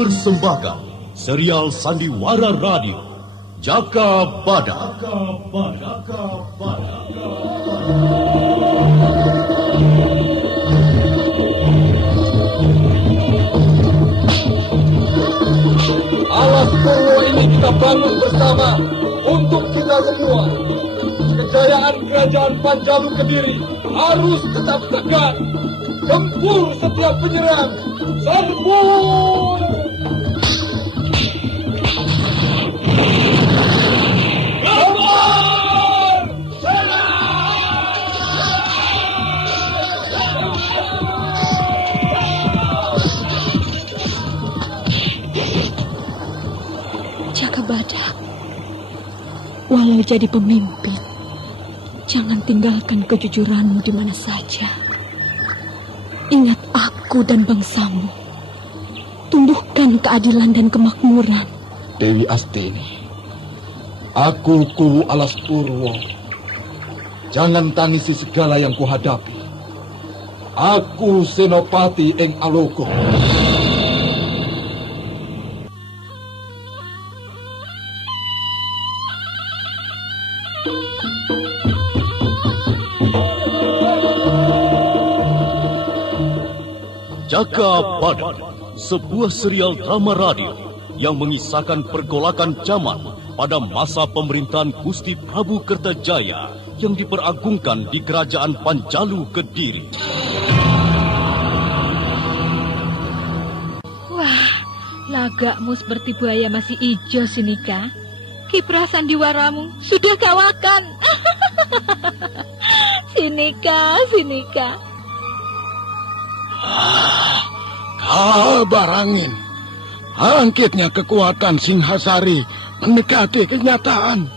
mempersembahkan serial Sandiwara Radio Jaka Badak. Alas Purwo ini kita bangun bersama untuk kita semua. Kejayaan kerajaan Panjalu Kediri harus tetap tegak. Gempur setiap penyerang. Serbu! Jaka Badak, walau jadi pemimpin, jangan tinggalkan kejujuranmu di mana saja. Ingat aku dan bangsamu. Tumbuhkan keadilan dan kemakmuran. Dewi Astini, aku Kuwu Alas Purwo. Jangan tangisi segala yang kuhadapi. Aku Senopati Ing Aloko. Jaka Badak, sebuah serial drama radio yang mengisahkan pergolakan zaman pada masa pemerintahan Gusti Prabu Kertajaya yang diperagungkan di Kerajaan Panjalu Kediri. Wah, lagakmu seperti buaya masih hijau, Sinika. Kiprah sandiwaramu sudah kawakan. Sinika. Kabar angin. Bangkitnya kekuatan Singhasari mendekati kenyataan.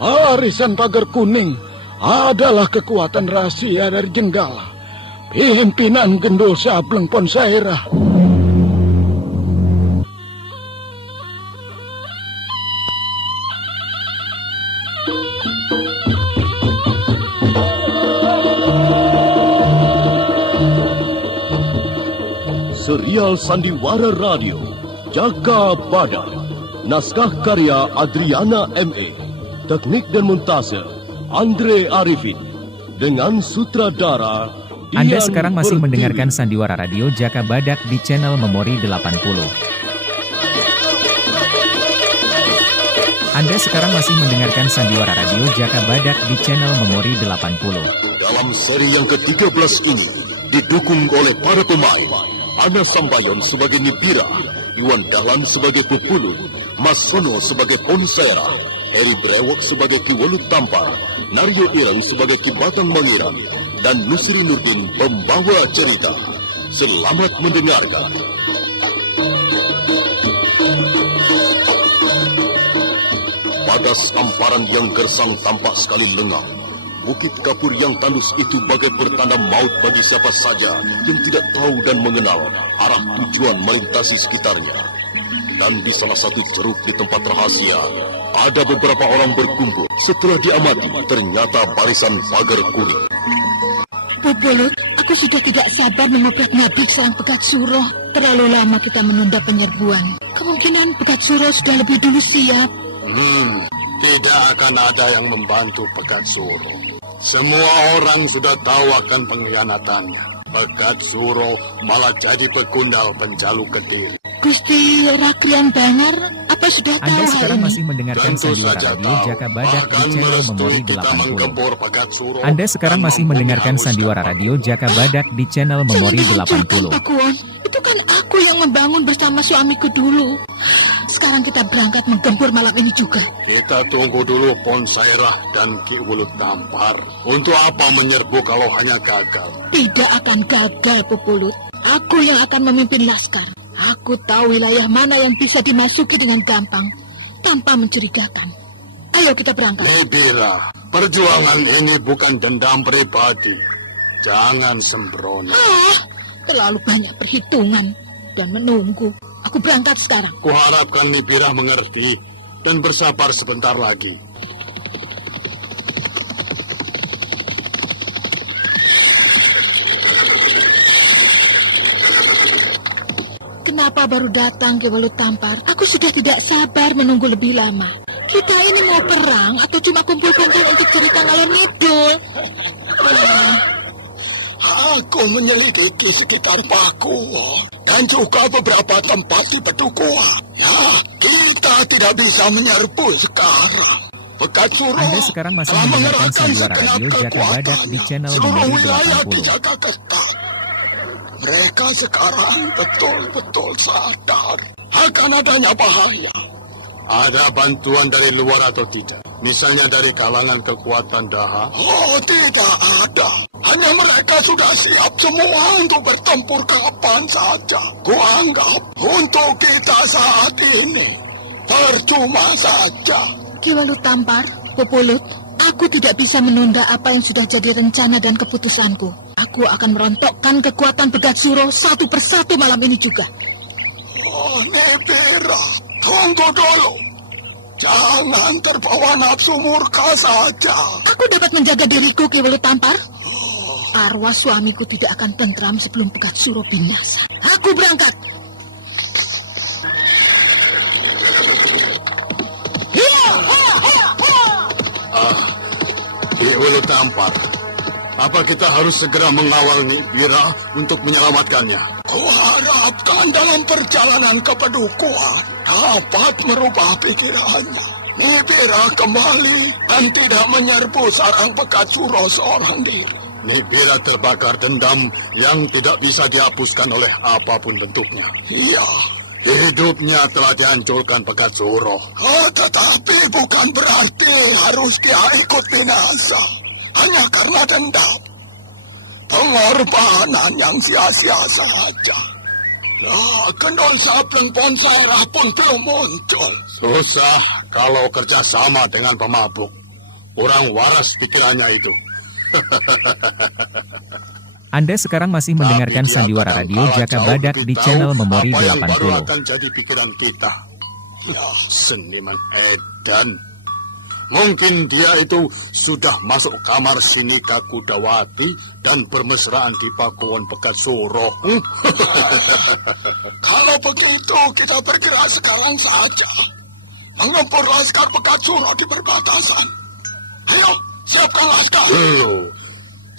Arisan Pagar Kuning adalah kekuatan rahasia dari Jenggala, pimpinan Gendul Sableng Ponsairah. Serial Sandiwara Radio Jaka Badak. Naskah karya Adriana M.A. Teknik dan montase Andre Arifin. Dengan sutradara Anda sekarang masih mendengarkan Sandiwara Radio Jaka Badak di channel Memori 80. Anda sekarang masih mendengarkan Sandiwara Radio Jaka Badak di channel Memori 80. Dalam seri yang ke-13 ini didukung oleh para pemain Ana Sambayon sebagai Nibira, Iwan Dahlan sebagai Pupulu, Mas Sono sebagai Ponsaira, Heri Brewok sebagai Ki Welut Tampar, Naryo Ireng sebagai Ki Batang Mangiran, dan Nusri Nurdin pembawa cerita. Selamat mendengarkan. Bagas amparan yang gersang tampak sekali lengang. Bukit kapur yang tandus itu bagai pertanda maut bagi siapa saja yang tidak tahu dan mengenal arah tujuan melintasi sekitarnya. Dan di salah satu ceruk di tempat rahasia, ada beberapa orang berkumpul. Setelah diamati, ternyata barisan Pagar Kuning. Pupulut, aku sudah tidak sabar mengobrak-ngabrik sang Pegat Suro. Terlalu lama kita menunda penyerbuan. Kemungkinan Pegat Suro sudah lebih dulu siap. Tidak akan ada yang membantu Pegat Suro. Semua orang sudah tahu akan pengkhianatannya. Pegat Suro malah jadi pekundal Panjalu Kediri. Gusti Rakrian Bangar, apa sudah tahu Anda hal sekarang ini? masih mendengarkan Sandiwara Radio Jaka Badak di channel Memori 80. Anda sekarang masih mendengarkan Sandiwara Radio Jaka Badak di channel Memori 80. Pak Kuon, itu kan aku yang membangun bersama suamiku dulu. Sekarang kita berangkat menggempur malam ini juga. Kita tunggu dulu Ponsairah dan Ki Welut Tampar. Untuk apa menyerbu kalau hanya gagal? Tidak akan gagal, Pupulut. Aku yang akan memimpin laskar. Aku tahu wilayah mana yang bisa dimasuki dengan gampang, tanpa mencurigakan. Ayo kita berangkat. Nibira, perjuangan ini bukan dendam pribadi. Jangan sembrono. Terlalu banyak perhitungan dan menunggu. Aku berangkat sekarang. Kuharapkan Nibira mengerti dan bersabar sebentar lagi. kenapa baru datang ke Welut Tampar? Aku sudah tidak sabar menunggu lebih lama. Kita ini mau perang atau cuma kumpul-kumpul untuk cari Kang Ngalor Ngidul? Aku menyelidiki sekitar Pakuwo dan juga beberapa tempat di Pedukuhan. Ya, kita tidak bisa menyerbu sekarang. Pekat Suro Anda sekarang masih telah mendengarkan mengerahkan Sandiwara segenap Radio Jaka Badak di kekuatannya. channel Seluruh Memori wilayah 80. dijaga ketat. Mereka sekarang betul-betul sadar akan adanya bahaya. Ada bantuan dari luar atau tidak? Misalnya dari kalangan kekuatan Daha? Oh, tidak ada. Hanya mereka sudah siap semua untuk bertempur kapan saja. Kuanggap untuk kita saat ini percuma saja. Ki Welut Tampar, Pupulut, aku tidak bisa menunda apa yang sudah jadi rencana dan keputusanku. Aku akan merontokkan kekuatan Pegat Suro satu persatu malam ini juga. Oh, Nebira, tunggu dulu. Jangan terbawa nafsu murka saja. Aku dapat menjaga diriku, Ki Welut Tampar. Arwah suamiku tidak akan tentram sebelum Pegat Suro binasa. Aku berangkat. Di Welut Tampar, apa kita harus segera mengawal Nibira untuk menyelamatkannya? Kuharapkan dalam perjalanan ke Pedukuhan dapat merubah pikirannya. Nibira kembali dan tidak menyerbu sarang Pegat Suro seorang diri. Nibira terbakar dendam yang tidak bisa dihapuskan oleh apapun bentuknya. Iya, hidupnya telah dihancurkan Pegat Suro. Tetapi bukan berarti harus dia ikut binasa. Hanya karena dendam. Pengorbanan yang sia-sia saja. Nah, Kendol Sableng Ponsairah pun belum muncul. Susah kalau kerjasama dengan pemabuk. Kurang waras pikirannya itu. Anda sekarang masih mendengarkan Tapi dia Sandiwara kadang Radio kala Jaka jauh Badak lebih di tahu channel Memori apa yang baru 80. akan jadi pikiran kita. Ya, seniman edan. Mungkin dia itu sudah masuk kamar Sinika Kudawati dan bermesraan di Pakuwon Pegat Suro. Kalau begitu kita bergerak sekarang saja. Mengempur laskar Pegat Suro di perbatasan. Ayo, siapkan laskar.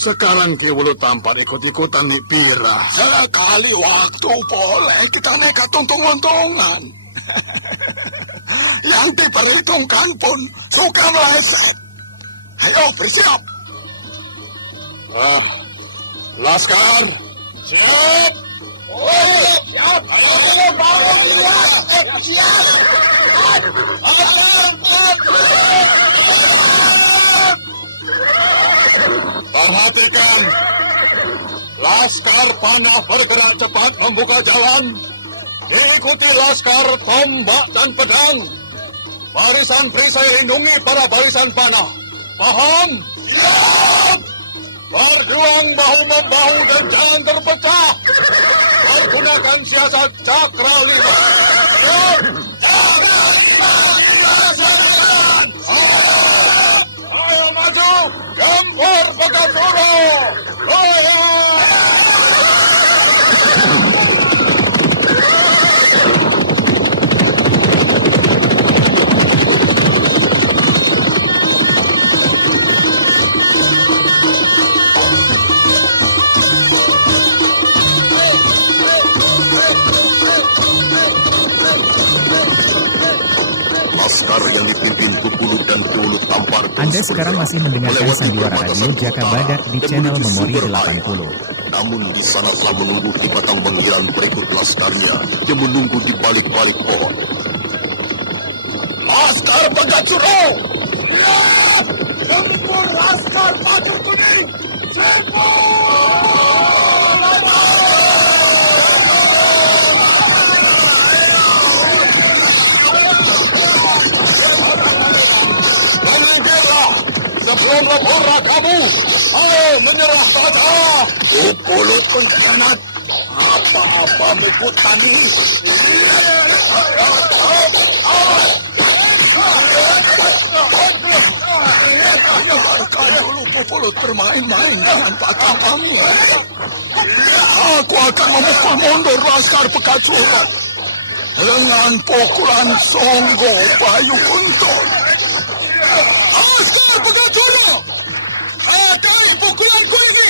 Sekarang Ki Welut Tampar ikut-ikutan Nibira. Sekali waktu boleh kita nekat untung-untungan. Yang diperhitungkan pun suka meleset. Ayo bersiap. Laskar. Siap. Siap. Ayo bangun. Siap. Perhatikan. Laskar panah bergerak cepat membuka jalan. Diikuti laskar tombak dan pedang. Barisan perisai lindungi para barisan panah. Paham? Siap! Berjuang bahu-membahu dan jangan terpecah. Pergunakan siasat cakra lima. Siap! Ayo maju! Gempur Pegat Suro! Laskar yang dipimpin Pupulut dan Welut Tampar. Anda sekarang masih mendengarkan melewati Sandiwara perbatasan Radio Jaka utara Badak di dan channel menuju Memori sumber air. 80. Namun di sana telah menunggu di batang bangkiran berikut laskarnya yang menunggu di balik-balik pohon. Laskar Pegat Suro! Lihat! Gempur laskar Pagar Kuning! Sebelum lemurah kamu, ayo menyerah saja! Pupulut pengkhianat, apa-apa mengikut kami. Dengarkan dulu Pupulut bermain-main dengan batang kami. Aku akan memukul mundur Laskar Pekatsuro dengan pukulan Songgo Bayu Kuntul. Laskar Pekatsuro, hadai pukulanku ini.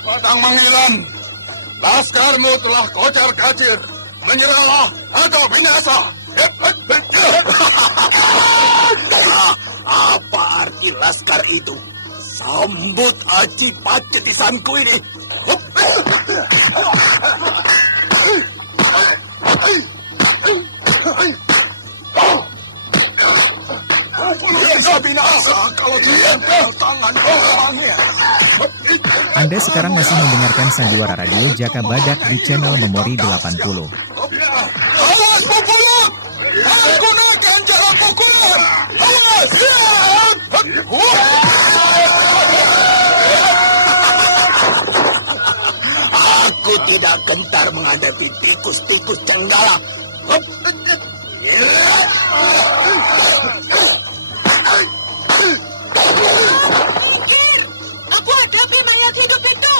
Batang Mangiran, laskarmu telah kocar kacir. Menyerahlah atau binasa. Apa arti laskar itu? Sambut aji pacetisanku ini. Bisa binasa kalau tidak tangan orangnya. Anda sekarang masih mendengarkan Sandiwara Radio Jaka Badak di channel Memori 80. Awas pukulan! Gunakan cara pukulan! Awas! Aku tidak gentar menghadapi tikus-tikus cenggala. Aku hadapi mayat hidup itu.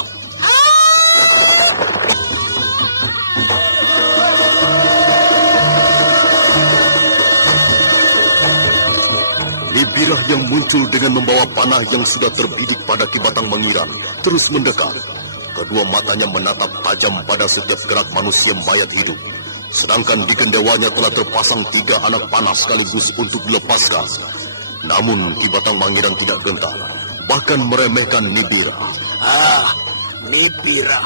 Nibirah yang muncul dengan membawa panah yang sudah terbidik pada Ki Batang Mangiran terus mendekat. Kedua matanya menatap tajam pada setiap gerak manusia mayat hidup. Sedangkan di gendewanya telah terpasang 3 anak panah sekaligus untuk dilepaskan. Namun Ki Batang Mangiran tidak gentar, bahkan meremehkan Nibirah. Nibirah,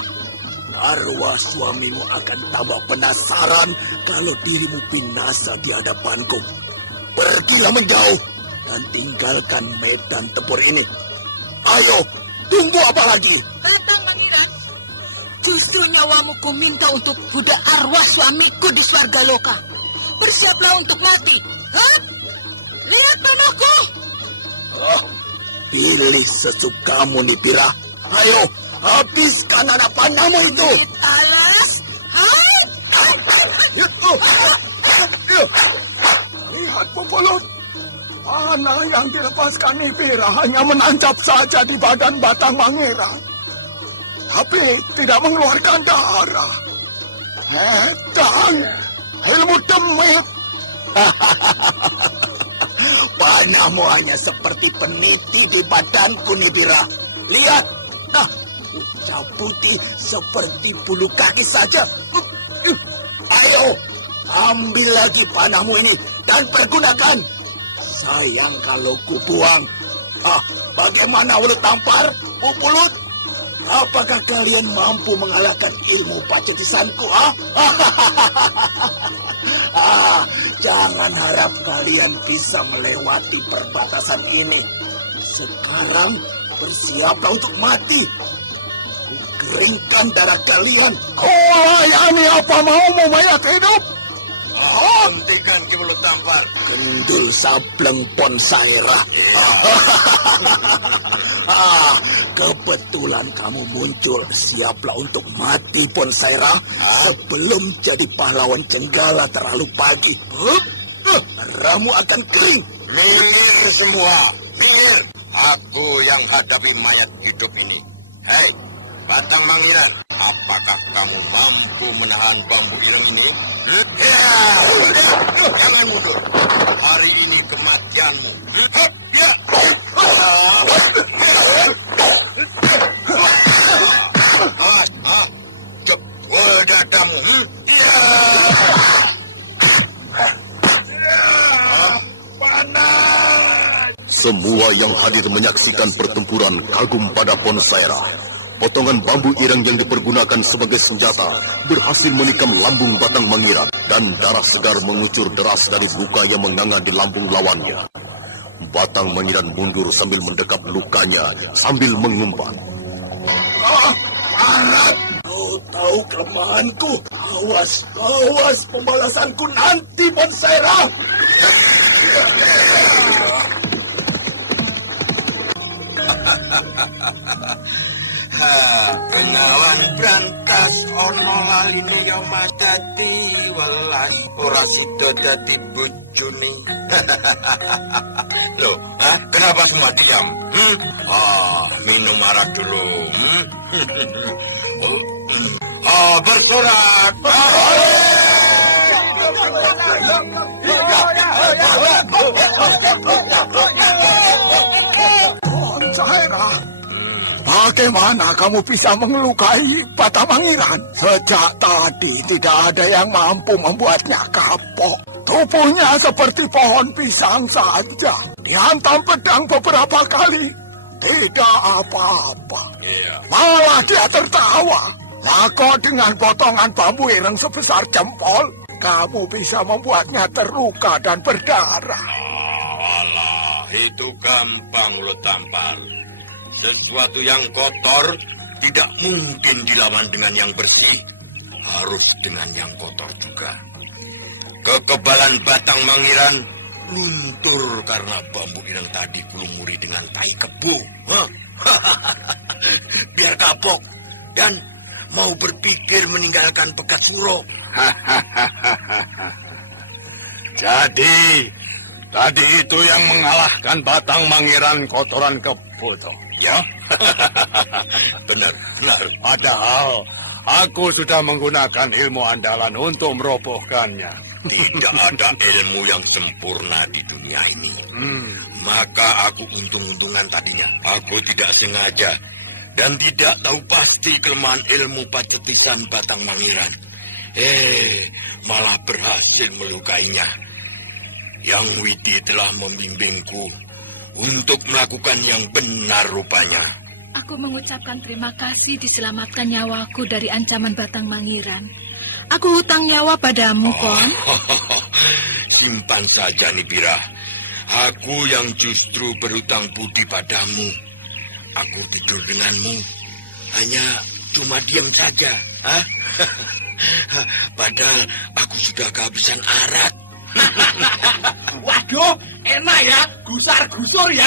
arwah suamimu akan tambah penasaran kalau dirimu binasa di hadapanku. Pergilah menjauh dan tinggalkan medan tempur ini. Ayo, tunggu apa lagi? Batang Mangiran, justru nyawamu ku minta untuk kuda arwah suamiku di Swarga Loka. Bersiaplah untuk mati. Hah? Lihat panahku. Pilih sesukamu, Nibirah. Ayo, habiskan anak panahmu itu. Alas. Lihat, Pupulut. Panah yang dilepaskan Nibirah hanya menancap saja di badan Batang Mangiran. Tapi tidak mengeluarkan darah. Dan ilmu demit. Panahmu hanya seperti peniti di badanku, Nibirah. Lihat, nah, cabuti seperti bulu kaki saja. Ayo, ambil lagi panahmu ini dan pergunakan. Sayang kalau kubuang. Bagaimana ulet tampar, Pupulut? Apakah kalian mampu mengalahkan ilmu pacetisanku? Jangan harap kalian bisa melewati perbatasan ini. Sekarang bersiaplah untuk mati. Keringkan darah kalian. Layani apa maumu, mayat hidup? Hentikan Ki Mulut Tampar. Gendul Sableng Ponsaira. Kebetulan kamu muncul. Siaplah untuk mati, Ponsaira. Sebelum jadi pahlawan Cenggala terlalu pagi. Darahmu akan kering. Minggir semua, minggir. Aku yang hadapi mayat hidup ini. Hei, Batang Mangiran, apakah kamu mampu menahan bambu ireng ini? Jangan mundur. Hari ini kematianmu. Jebol dadamu. Semua yang hadir menyaksikan pertempuran kagum pada Ponsaira. potongan bambu ireng yang dipergunakan sebagai senjata berhasil menikam lambung Batang Mangiran dan darah segar mengucur deras dari luka yang menganga di lambung lawannya. Batang Mangiran mundur sambil mendekap lukanya sambil mengumpat. Arat, kau tahu kelemahanku. Awas pembalasanku nanti, Bonsaira. Kenalan brantas ono laline yo madati welas ora sida dadi bojone. Loh, kenapa semua diam? Minum arak dulu. Bersorak. Bonsaira, bagaimana kamu bisa melukai Batang Mangiran? Sejak tadi tidak ada yang mampu membuatnya kapok. Tubuhnya seperti pohon pisang saja. Dihantam pedang beberapa kali. Tidak apa-apa. Malah dia tertawa. Nah, kok dengan potongan bambu ireng sebesar jempol, kamu bisa membuatnya terluka dan berdarah. Alah, itu gampang lo tampar. Sesuatu yang kotor tidak mungkin dilawan dengan yang bersih. Harus dengan yang kotor juga. Kekebalan Batang Mangiran luntur karena bambu ireng tadi kulumuri dengan tai kebo. Biar kapok dan mau berpikir meninggalkan Pegat Suro. Jadi, tadi itu yang mengalahkan Batang Mangiran kotoran kebo toh. Ya, benar. Padahal aku sudah menggunakan ilmu andalan untuk merobohkannya. Tidak ada ilmu yang sempurna di dunia ini. Maka aku untung-untungan tadinya. Aku tidak sengaja dan tidak tahu pasti kelemahan ilmu pacetisan Batang Mangiran. Malah berhasil melukainya. Yang Widi telah membimbingku untuk melakukan yang benar rupanya. Aku mengucapkan terima kasih diselamatkan nyawaku dari ancaman Batang Mangiran. Aku hutang nyawa padamu, Kon. Simpan saja, Nibira. Aku yang justru berhutang budi padamu. Aku tidur denganmu. Hanya cuma diam saja. Padahal aku sudah kehabisan arak. Waduh, enak ya, gusar-gusur ya.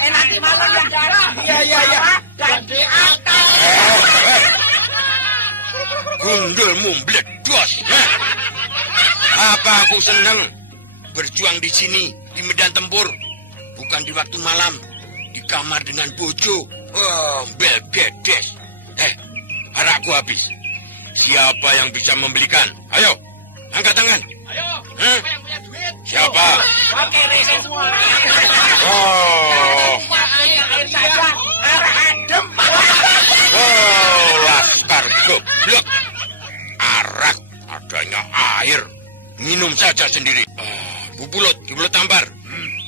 Enak di mana ya, darah? Iya. Jadi akal. Gundulmu meledos. Apa aku senang berjuang di sini, di medan tempur. Bukan di waktu malam, di kamar dengan bojo. Belgedes. Arakku habis. Siapa yang bisa membelikan? Ayo, angkat tangan. Ayo, siapa yang punya duit? Siapa? Oke, ini semua. Air saja, air adem. Laskar goblok. Arak, adanya air. Minum saja sendiri. Bu Bulut Tampar.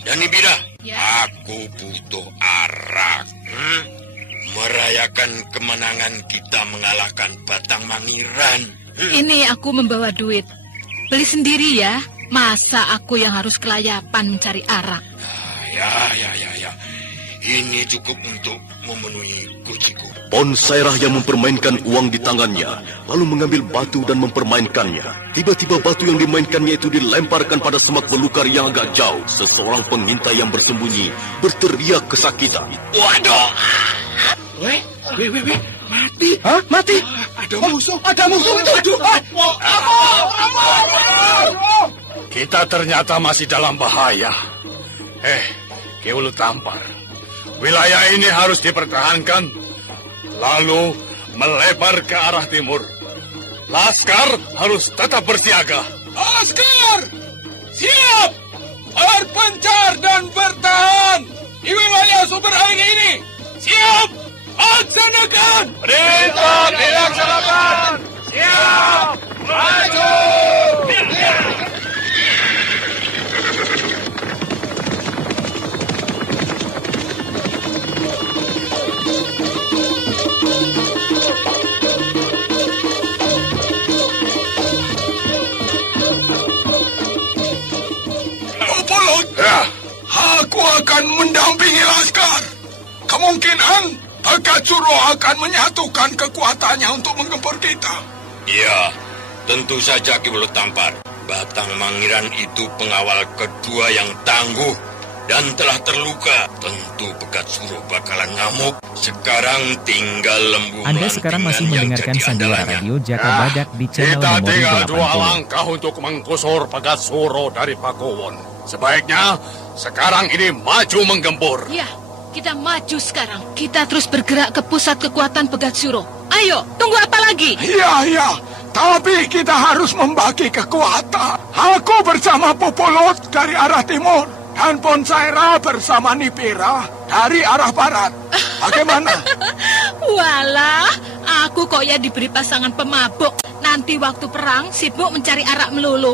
Dan Nibira. Ya. Aku butuh arak. Merayakan kemenangan kita mengalahkan Batang Mangiran. Ini aku membawa duit. Beli sendiri ya. Masa aku yang harus kelayapan mencari arak? Ya. Ini cukup untuk memenuhi gajiku. Bonsairah yang mempermainkan uang di tangannya, lalu mengambil batu dan mempermainkannya. Tiba-tiba batu yang dimainkannya itu dilemparkan pada semak belukar yang agak jauh. Seseorang pengintai yang bersembunyi berteriak kesakitan. Waduh! Weh, mati. Hah? Mati? Ada musuh itu. Kita ternyata masih dalam bahaya. Kiulut Tampar, wilayah ini harus dipertahankan, lalu melebar ke arah timur. Laskar harus tetap bersiaga. Laskar, siap! Berpencar dan bertahan di wilayah sumber air ini. Siap! Laksanakan! Perintah dilaksanakan! Siap! Maju! Pupulud. Aku akan mendampingi Laskar. Kemungkinan Bagat Suro akan menyatukan kekuatannya untuk menggempur kita. Ya, tentu saja Ki Welut Tampar. Batang Mangiran itu pengawal kedua yang tangguh dan telah terluka. Tentu Bagat Suro bakalan ngamuk. Sekarang tinggal Lembu Anda sekarang masih mendengarkan Sandiwara Radio Jaka Badak di channel Kita Memori tinggal 2 80. langkah untuk mengkusur Bagat Suro dari Pakowon. Sebaiknya sekarang ini maju menggempur. Ya, kita maju sekarang. Kita terus bergerak ke pusat kekuatan Bagat Suro. Ayo, tunggu apa lagi? Iya. Tapi kita harus membagi kekuatan. Aku bersama Pupulud dari arah timur. Dan Ponsaira bersama Nipira dari arah barat. Bagaimana? Walah, aku kok ya diberi pasangan pemabuk. Nanti waktu perang sibuk mencari arak melulu.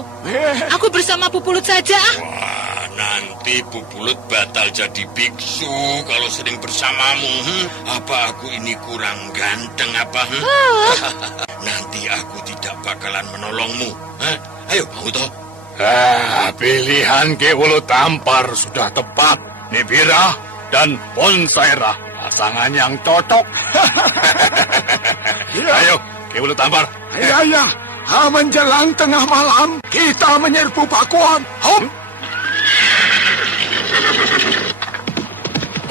Aku bersama Pupulud saja. Wah, nanti Pupulud batal jadi biksu kalau sering bersamamu. Apa aku ini kurang ganteng apa? Nanti aku tidak bakalan menolongmu. Ayo, mau toh? Pilihan Ki Welut Tampar sudah tepat. Nipira dan Ponsaira, pasangan yang cocok. Ayo, Ki Welut Tampar. Iya. Menjelang tengah malam, kita menyerbu Pakuan. Hop!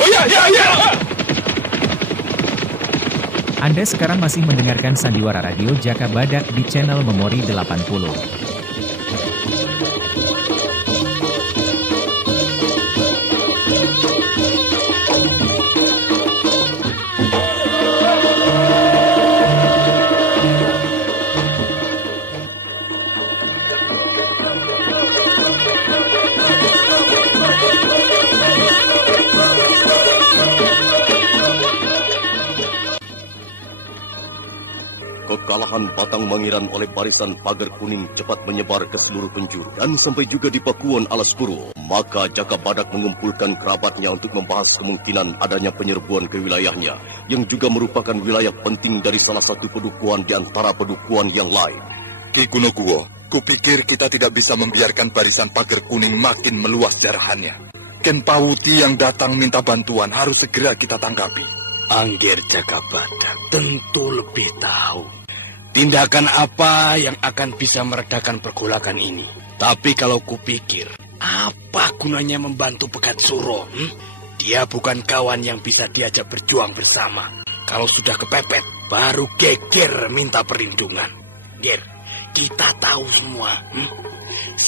Iya. Anda sekarang masih mendengarkan Sandiwara Radio Jaka Badak di channel Memori 80. Kekalahan Batang Mangiran oleh barisan Pagar Kuning cepat menyebar ke seluruh penjuru dan sampai juga di Pakuan Alas Purwo. Maka Jaka Badak mengumpulkan kerabatnya untuk membahas kemungkinan adanya penyerbuan ke wilayahnya, yang juga merupakan wilayah penting dari salah satu pedukuhan di antara pedukuhan yang lain. Ki Kunokuwo, kupikir kita tidak bisa membiarkan barisan Pagar Kuning makin meluas jarahannya. Ken Pawuti yang datang minta bantuan harus segera kita tanggapi. Angger Jaka Badak tentu lebih tahu tindakan apa yang akan bisa meredakan pergolakan ini. Tapi kalau kupikir, apa gunanya membantu Bagat Suro? Dia bukan kawan yang bisa diajak berjuang bersama. Kalau sudah kepepet, baru geger minta perlindungan. Ger, kita tahu semua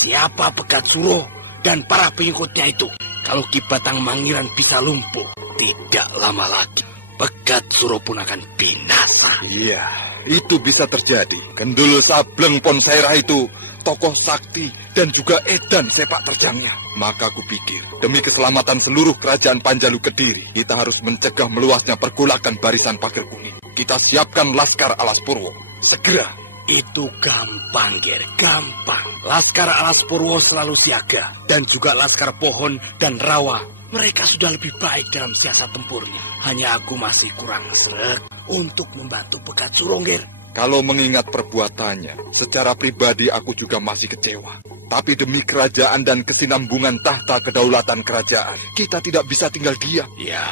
siapa Bagat Suro dan para pengikutnya itu. Kalau Ki Batang Mangiran bisa lumpuh, tidak lama lagi Bagat Suro pun akan binasa. Iya, itu bisa terjadi. Gendul Sableng Ponsaira itu tokoh sakti dan juga edan sepak terjangnya. Maka kupikir, demi keselamatan seluruh kerajaan Panjalu Kediri, kita harus mencegah meluasnya pergolakan barisan Pagar Kuning. Kita siapkan Laskar Alas Purwo. Segera. Itu gampang, Ger. Gampang. Laskar Alas Purwo selalu siaga. Dan juga Laskar Pohon dan Rawa. Mereka sudah lebih baik dalam siasat tempurnya. Hanya aku masih kurang sreg untuk membantu Bagat Suro, Ger. Kalau mengingat perbuatannya, secara pribadi aku juga masih kecewa. Tapi demi kerajaan dan kesinambungan tahta kedaulatan kerajaan, kita tidak bisa tinggal diam. Ya,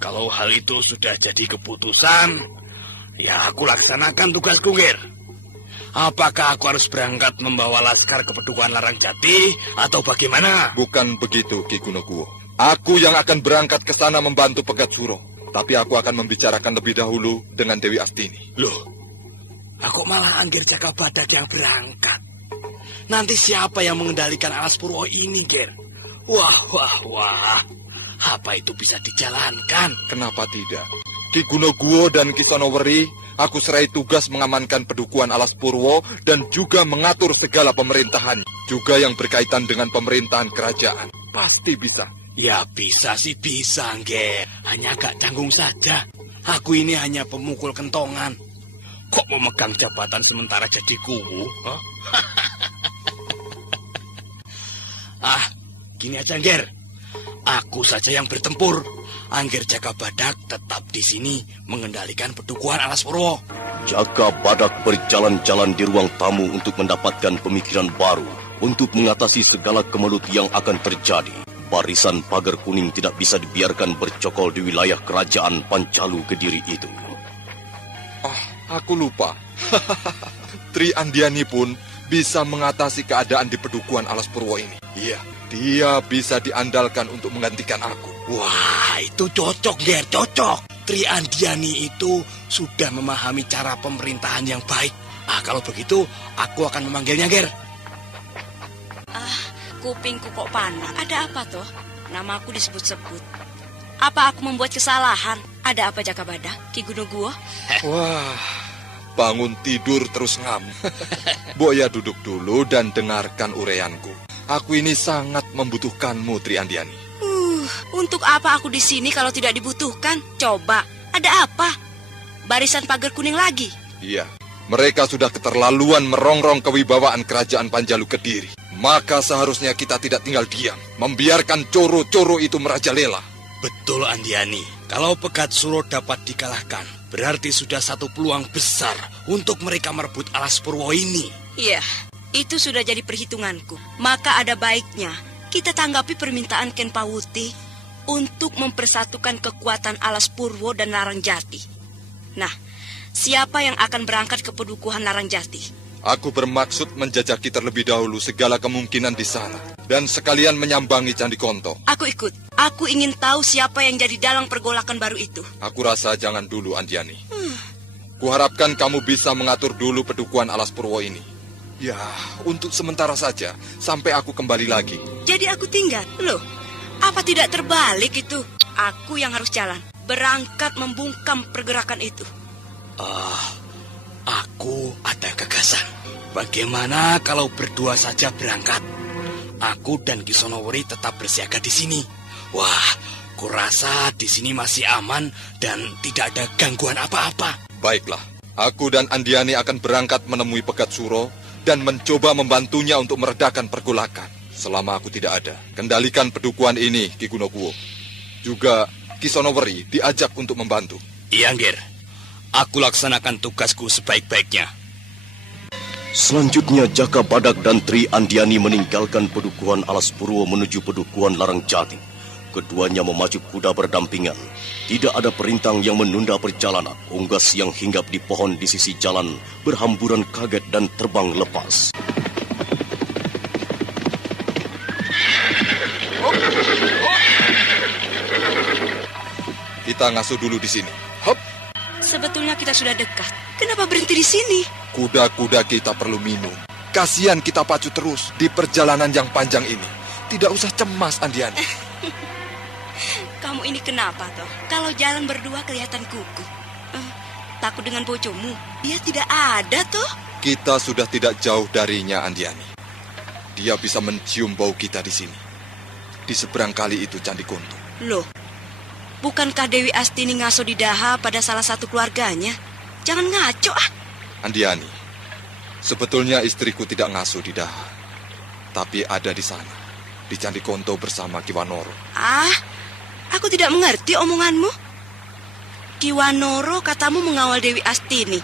kalau hal itu sudah jadi keputusan, ya aku laksanakan tugasku, Ger. Apakah aku harus berangkat membawa Laskar ke Pedukuhan Larangjati atau bagaimana? Bukan begitu, Ki Kunokuwo. Aku yang akan berangkat ke sana membantu Bagat Suro. Tapi aku akan membicarakan lebih dahulu dengan Dewi Astini. Loh, aku malah Angger Jaka Badak yang berangkat. Nanti siapa yang mengendalikan Alas Purwo ini, Ger? Wah. Apa itu bisa dijalankan? Kenapa tidak? Ki Kunokuwo dan Ki Sonoweri, aku serai tugas mengamankan Pedukuhan Alas Purwo dan juga mengatur segala pemerintahan, juga yang berkaitan dengan pemerintahan kerajaan. Pasti bisa. Ya bisa sih bisa, Ger. Hanya agak canggung saja. Aku ini hanya pemukul kentongan. Kok memegang jabatan sementara jadi kuwu? Gini aja, Ger. Aku saja yang bertempur. Angger Jaka Badak tetap di sini mengendalikan Pedukuhan Alas Purwo. Jaka Badak berjalan-jalan di ruang tamu untuk mendapatkan pemikiran baru Untuk mengatasi segala kemelut yang akan terjadi, barisan pagar kuning tidak bisa dibiarkan bercokol di wilayah kerajaan Pancalu Kediri itu. Aku lupa. Tri Andiani pun bisa mengatasi keadaan di Pedukuhan Alas Purwo ini. Iya, dia bisa diandalkan untuk menggantikan aku. Wah, itu cocok, Ger, cocok. Tri Andiani itu sudah memahami cara pemerintahan yang baik. Kalau begitu, aku akan memanggilnya, Ger. Kupingku kok panas. Ada apa toh? Namaku disebut-sebut. Apa aku membuat kesalahan? Ada apa Jaka Badak, Ki Gunungguo? Wah, bangun tidur terus ngam. Boya duduk dulu dan dengarkan uraianku. Aku ini sangat membutuhkanmu, Tri Andiani. Untuk apa aku di sini kalau tidak dibutuhkan? Coba, ada apa? Barisan pagar kuning lagi? Iya, mereka sudah keterlaluan merongrong kewibawaan kerajaan Panjalu Kediri. Maka seharusnya kita tidak tinggal diam, membiarkan coro-coro itu merajalela. Betul, Andiani. Kalau Pegat Suro dapat dikalahkan, berarti sudah satu peluang besar untuk mereka merebut Alas Purwo ini. Iya, itu sudah jadi perhitunganku. Maka ada baiknya kita tanggapi permintaan Ken Pawuti untuk mempersatukan kekuatan Alas Purwo dan Narangjati. Nah, siapa yang akan berangkat ke Pedukuhan Narangjati? Aku bermaksud menjajaki terlebih dahulu segala kemungkinan di sana dan sekalian menyambangi Candi Konto. Aku ikut. Aku ingin tahu siapa yang jadi dalang pergolakan baru itu. Aku rasa jangan dulu, Andiani. Kuharapkan kamu bisa mengatur dulu Pedukuhan Alas Purwo ini. Ya, untuk sementara saja, sampai aku kembali lagi. Jadi aku tinggal? Loh, apa tidak terbalik itu? Aku yang harus jalan, berangkat membungkam pergerakan itu. Aku ada gagasan. Bagaimana kalau berdua saja berangkat? Aku dan Kisonowori tetap bersiaga di sini. Wah, kurasa di sini masih aman dan tidak ada gangguan apa-apa. Baiklah, aku dan Andiani akan berangkat menemui Pegat Suro dan mencoba membantunya untuk meredakan pergolakan. Selama aku tidak ada, kendalikan Pedukuhan ini, Ki Gunungguo. Juga Kisonowori diajak untuk membantu. Iya, Ger. Aku laksanakan tugasku sebaik-baiknya. Selanjutnya Jaka Badak dan Tri Andiani meninggalkan Pedukuhan Alas Purwo menuju Pedukuhan Larangjati. Keduanya memacu kuda berdampingan. Tidak ada perintang yang menunda perjalanan. Unggas yang hinggap di pohon di sisi jalan berhamburan kaget dan terbang lepas. Kita ngasuh dulu di sini. Hop. Sebetulnya kita sudah dekat. Kenapa berhenti di sini? Kuda-kuda kita perlu minum. Kasihan kita pacu terus di perjalanan yang panjang ini. Tidak usah cemas, Andiani. Kamu ini kenapa toh? Kalau jalan berdua kelihatan kuku. Takut dengan bojomu? Dia tidak ada toh? Kita sudah tidak jauh darinya, Andiani. Dia bisa mencium bau kita di sini. Di seberang kali itu Candi Konto. Loh, bukankah Dewi Astini ngaso di Daha pada salah satu keluarganya? Jangan ngaco ah. Andiani, sebetulnya istriku tidak ngasuh di Daha, tapi ada di sana, di Candi Konto bersama Kiwanoro. Aku tidak mengerti omonganmu. Kiwanoro katamu mengawal Dewi Astini.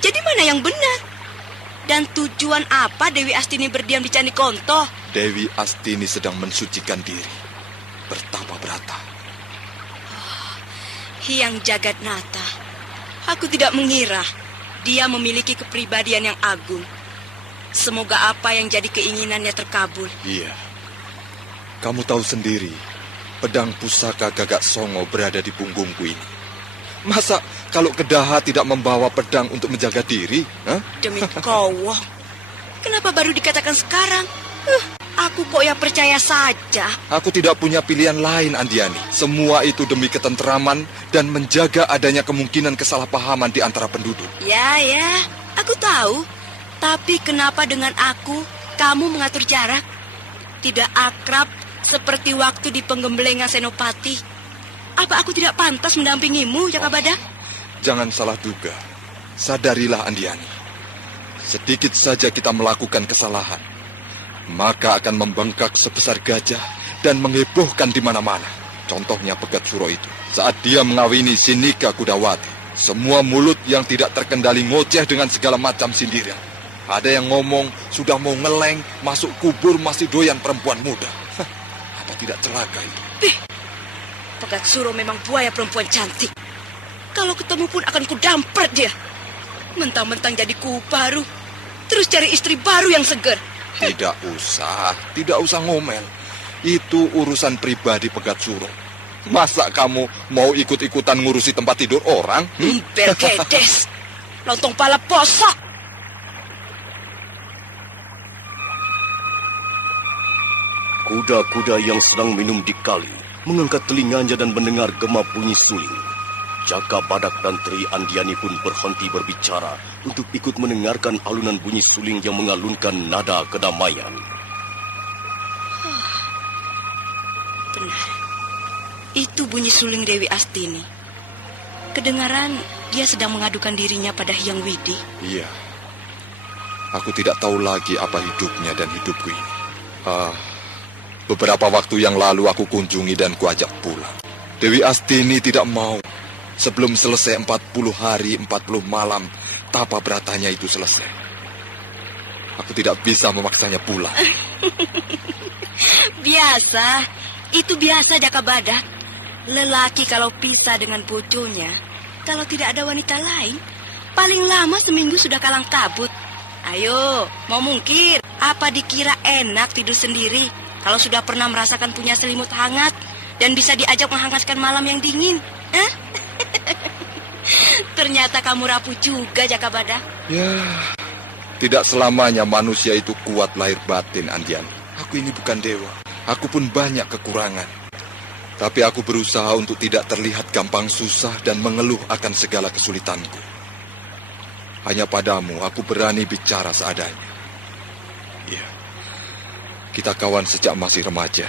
Jadi mana yang benar? Dan tujuan apa Dewi Astini berdiam di Candi Konto? Dewi Astini sedang mensucikan diri, bertapa berata. Hyang Jagatnata, aku tidak mengira dia memiliki kepribadian yang agung. Semoga apa yang jadi keinginannya terkabul. Iya, kamu tahu sendiri, pedang pusaka Gagak Songo berada di punggungku ini. Masa kalau ke Daha tidak membawa pedang untuk menjaga diri? Demi kowoh, kenapa baru dikatakan sekarang? Aku kok ya percaya saja. Aku tidak punya pilihan lain, Andiani. Semua itu demi ketenteraman dan menjaga adanya kemungkinan kesalahpahaman di antara penduduk. Ya, aku tahu. Tapi kenapa dengan aku, kamu mengatur jarak? Tidak akrab seperti waktu di penggemblengan Senopati. Apa aku tidak pantas mendampingimu, Jaka Badak? Jangan salah duga. Sadarilah, Andiani. Sedikit saja kita melakukan kesalahan, maka akan membengkak sebesar gajah dan menghebohkan di mana-mana. Contohnya Pegat Suro itu. Saat dia mengawini Sinika Kudawati, semua mulut yang tidak terkendali ngoceh dengan segala macam sindiran. Ada yang ngomong sudah mau ngeleng, masuk kubur masih doyan perempuan muda. Apa tidak celaka itu? Pegat Suro memang buaya perempuan cantik. Kalau ketemu pun akan kudampret dia. Mentang-mentang jadi kubu baru, terus cari istri baru yang seger. Tidak usah ngomel. Itu urusan pribadi Pegat Suro. Masa kamu mau ikut-ikutan ngurusi tempat tidur orang? Bergedes, lontong pala posok. Kuda-kuda yang sedang minum di kali mengangkat telinganya dan mendengar gema bunyi suling. Jaka Badak dan Tri Andiani pun berhenti berbicara untuk ikut mendengarkan alunan bunyi suling yang mengalunkan nada kedamaian. Benar, itu bunyi suling Dewi Astini. Kedengaran dia sedang mengadukan dirinya pada Hyang Widi. Iya, aku tidak tahu lagi apa hidupnya dan hidupku ini. Beberapa waktu yang lalu aku kunjungi dan kuajak pulang. Dewi Astini tidak mau. Sebelum selesai 40 hari, 40 malam, tapa beratanya itu selesai. Aku tidak bisa memaksanya pulang. Biasa, itu biasa Jaka Badak. Lelaki kalau pisah dengan bojonya, kalau tidak ada wanita lain, paling lama seminggu sudah kalang kabut. Ayo, mau mungkir. Apa dikira enak tidur sendiri kalau sudah pernah merasakan punya selimut hangat dan bisa diajak menghangatkan malam yang dingin? Ternyata kamu rapuh juga, Jaka Badak. Ya, tidak selamanya manusia itu kuat lahir batin, Andiani. Aku ini bukan dewa. Aku pun banyak kekurangan. Tapi aku berusaha untuk tidak terlihat gampang susah dan mengeluh akan segala kesulitanku. Hanya padamu aku berani bicara seadanya. Ya, kita kawan sejak masih remaja.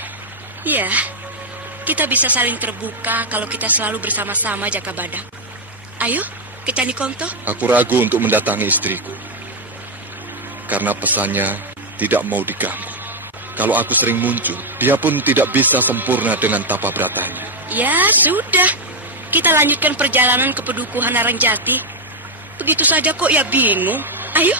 Iya, kita bisa saling terbuka kalau kita selalu bersama-sama, Jaka Badak. Ayo, ke Candi Konto. Aku ragu untuk mendatangi istriku. Karena pesannya tidak mau diganggu. Kalau aku sering muncul, dia pun tidak bisa sempurna dengan tapa beratanya. Ya, sudah. Kita lanjutkan perjalanan ke Pedukuhan Narangjati. Begitu saja kok ya bingung. Ayo.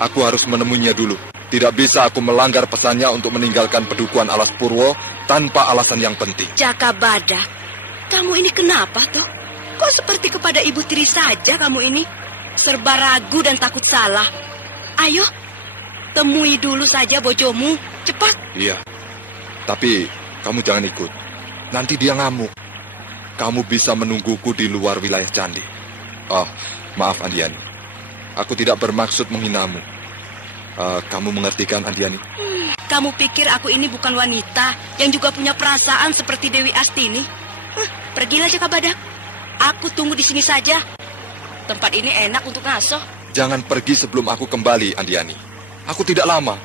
Aku harus menemuinya dulu. Tidak bisa aku melanggar pesannya untuk meninggalkan Pedukuhan Alas Purwo tanpa alasan yang penting. Jaka Badak, kamu ini kenapa toh? Kok seperti kepada Ibu Tiri saja kamu ini? Serba ragu dan takut salah. Ayo, temui dulu saja bojomu. Cepat. Iya, tapi kamu jangan ikut. Nanti dia ngamuk. Kamu bisa menungguku di luar wilayah candi. Maaf Andiani. Aku tidak bermaksud menghinamu. Kamu mengerti kan, Andiani? Kamu pikir aku ini bukan wanita yang juga punya perasaan seperti Dewi Astini? Pergilah Jaka Badak. Aku tunggu di sini saja. Tempat ini enak untuk ngasuh. Jangan pergi sebelum aku kembali, Andiani. Aku tidak lama.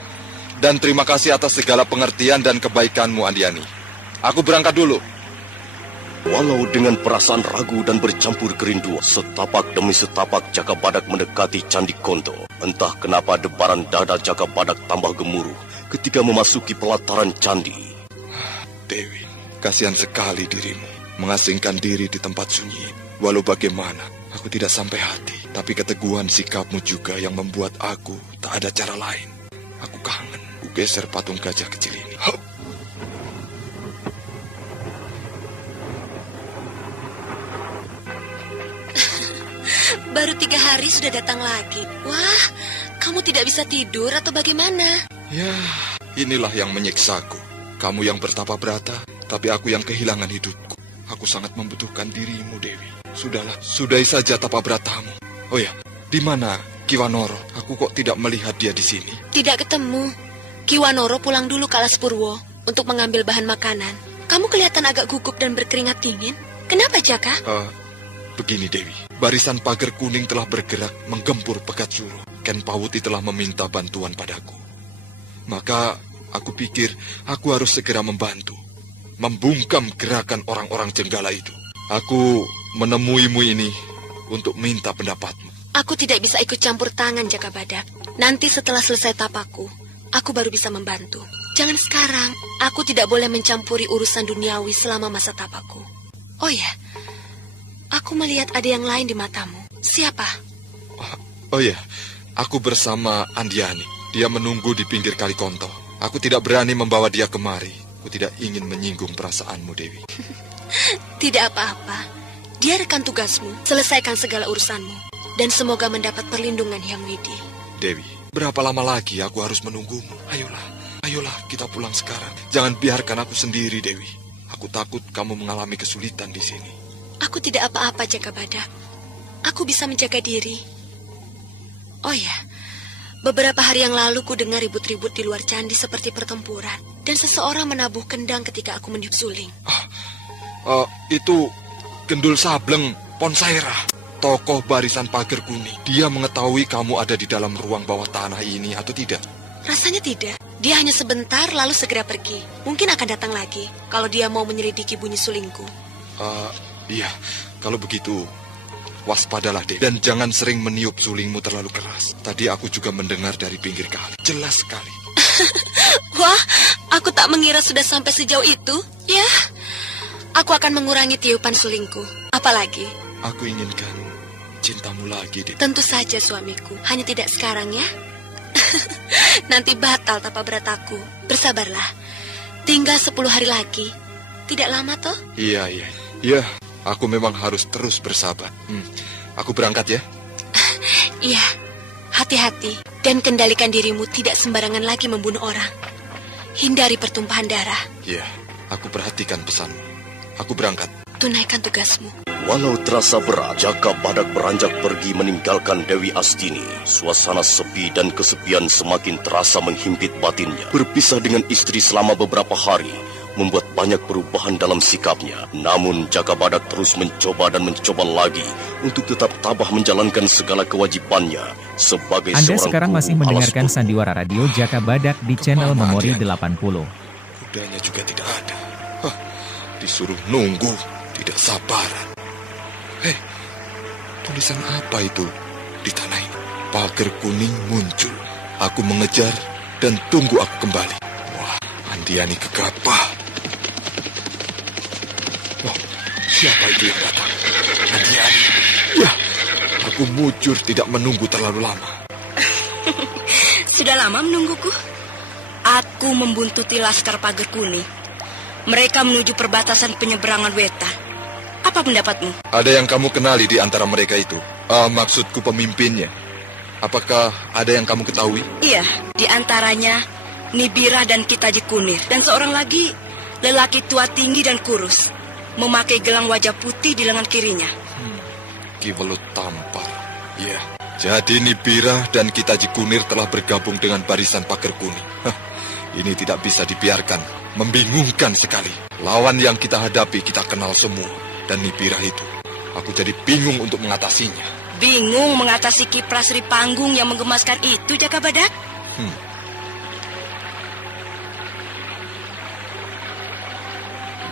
Dan terima kasih atas segala pengertian dan kebaikanmu, Andiani. Aku berangkat dulu. Walau dengan perasaan ragu dan bercampur kerinduan, setapak demi setapak Jaka Badak mendekati Candi Konto. Entah kenapa debaran dada Jaka Badak tambah gemuruh ketika memasuki pelataran candi. Dewi, kasihan sekali dirimu mengasingkan diri di tempat sunyi. Walau bagaimana, aku tidak sampai hati. Tapi keteguhan sikapmu juga yang membuat aku tak ada cara lain. Aku kangen. Ku geser patung gajah kecil ini. Baru 3 hari sudah datang lagi. Wah, kamu tidak bisa tidur atau bagaimana? Ya, inilah yang menyiksaku. Kamu yang bertapa berata, tapi aku yang kehilangan hidupku. Aku sangat membutuhkan dirimu, Dewi. Sudahlah, sudahi saja tapa beratamu. Oh ya, di mana Kiwanoro? Aku kok tidak melihat dia di sini. Tidak ketemu. Kiwanoro pulang dulu ke Alas Purwo untuk mengambil bahan makanan. Kamu kelihatan agak gugup dan berkeringat dingin. Kenapa, Jaka? Begini, Dewi. Barisan pagar kuning telah bergerak menggempur Pegat Suro. Ken Pawuti telah meminta bantuan padaku. Maka aku pikir aku harus segera membantu. Membungkam gerakan orang-orang jenggala itu. Aku menemuimu ini untuk minta pendapatmu. Aku tidak bisa ikut campur tangan, Jaka Badak. Nanti setelah selesai tapaku, aku baru bisa membantu. Jangan sekarang. Aku tidak boleh mencampuri urusan duniawi selama masa tapaku. Oh ya, aku melihat ada yang lain di matamu. Siapa? Oh ya, Aku bersama Andiani. Dia menunggu di pinggir Kali Konto. Aku tidak berani membawa dia kemari. Aku tidak ingin menyinggung perasaanmu, Dewi. Tidak apa-apa. Dia rekan tugasmu. Selesaikan segala urusanmu. Dan semoga mendapat perlindungan Hyang Widi. Dewi, berapa lama lagi aku harus menunggumu? Ayolah, kita pulang sekarang. Jangan biarkan aku sendiri, Dewi. Aku takut kamu mengalami kesulitan di sini. Aku tidak apa-apa, Jaka Badak. Aku bisa menjaga diri. Oh ya, beberapa hari yang lalu ku dengar ribut-ribut di luar candi seperti pertempuran. Dan seseorang menabuh kendang ketika aku meniup suling. Itu Gendul Sableng Ponsairah, tokoh barisan Pager Kuning. Dia mengetahui kamu ada di dalam ruang bawah tanah ini atau tidak? Rasanya tidak. Dia hanya sebentar lalu segera pergi. Mungkin akan datang lagi kalau dia mau menyelidiki bunyi sulingku. Iya, kalau begitu waspadalah, Dek. Dan jangan sering meniup sulingmu terlalu keras. Tadi aku juga mendengar dari pinggir kali. Jelas sekali. Wah, aku tak mengira sudah sampai sejauh itu. Ya, aku akan mengurangi tiupan sulingku. Apalagi? Aku inginkan cintamu lagi, Dek. Tentu saja, suamiku. Hanya tidak sekarang, ya. Nanti batal tapa berat aku. Bersabarlah. Tinggal 10 hari lagi. Tidak lama, toh? Iya. Aku memang harus terus bersabar. Aku berangkat, ya. Iya. Hati-hati. Dan kendalikan dirimu tidak sembarangan lagi membunuh orang. Hindari pertumpahan darah. Iya, aku perhatikan pesanmu. Aku berangkat. Tunaikan tugasmu. Walau terasa berat, Jaka Badak beranjak pergi meninggalkan Dewi Astini. Suasana sepi dan kesepian semakin terasa menghimpit batinnya. Berpisah dengan istri selama beberapa hari membuat banyak perubahan dalam sikapnya. Namun Jaka Badak terus mencoba dan mencoba lagi untuk tetap tabah menjalankan segala kewajibannya sebagai Anda seorang sekarang masih guru mendengarkan alas Sandiwara Radio Jaka Badak di channel Memori 80. Kudanya juga tidak ada. Disuruh nunggu, tidak sabaran. Tulisan apa itu di tanah ini? Pager Kuning muncul. Aku mengejar dan tunggu aku kembali. Wah, Andiani gegabah. Oh, siapa itu yang datang? Andiani. Ya, aku mujur tidak menunggu terlalu lama. Sudah lama menungguku. Aku membuntuti Laskar Pager Kuning. Mereka menuju perbatasan penyeberangan Wetan. Apa pendapatmu? Ada yang kamu kenali di antara mereka itu? Maksudku pemimpinnya. Apakah ada yang kamu ketahui? Iya, di antaranya Nibirah dan Kitaji Kunir. Dan seorang lagi, lelaki tua tinggi dan kurus, memakai gelang wajah putih di lengan kirinya. Ki Welut Tampar. Iya, jadi Nibirah dan Kitaji Kunir telah bergabung dengan barisan Pager Kuning. Ini tidak bisa dibiarkan. Membingungkan sekali. Lawan yang kita hadapi kita kenal semua. Dan Nibirah itu, aku jadi bingung untuk mengatasinya. Bingung mengatasi kipras Sri Panggung yang menggemaskan itu, Jaka Badak?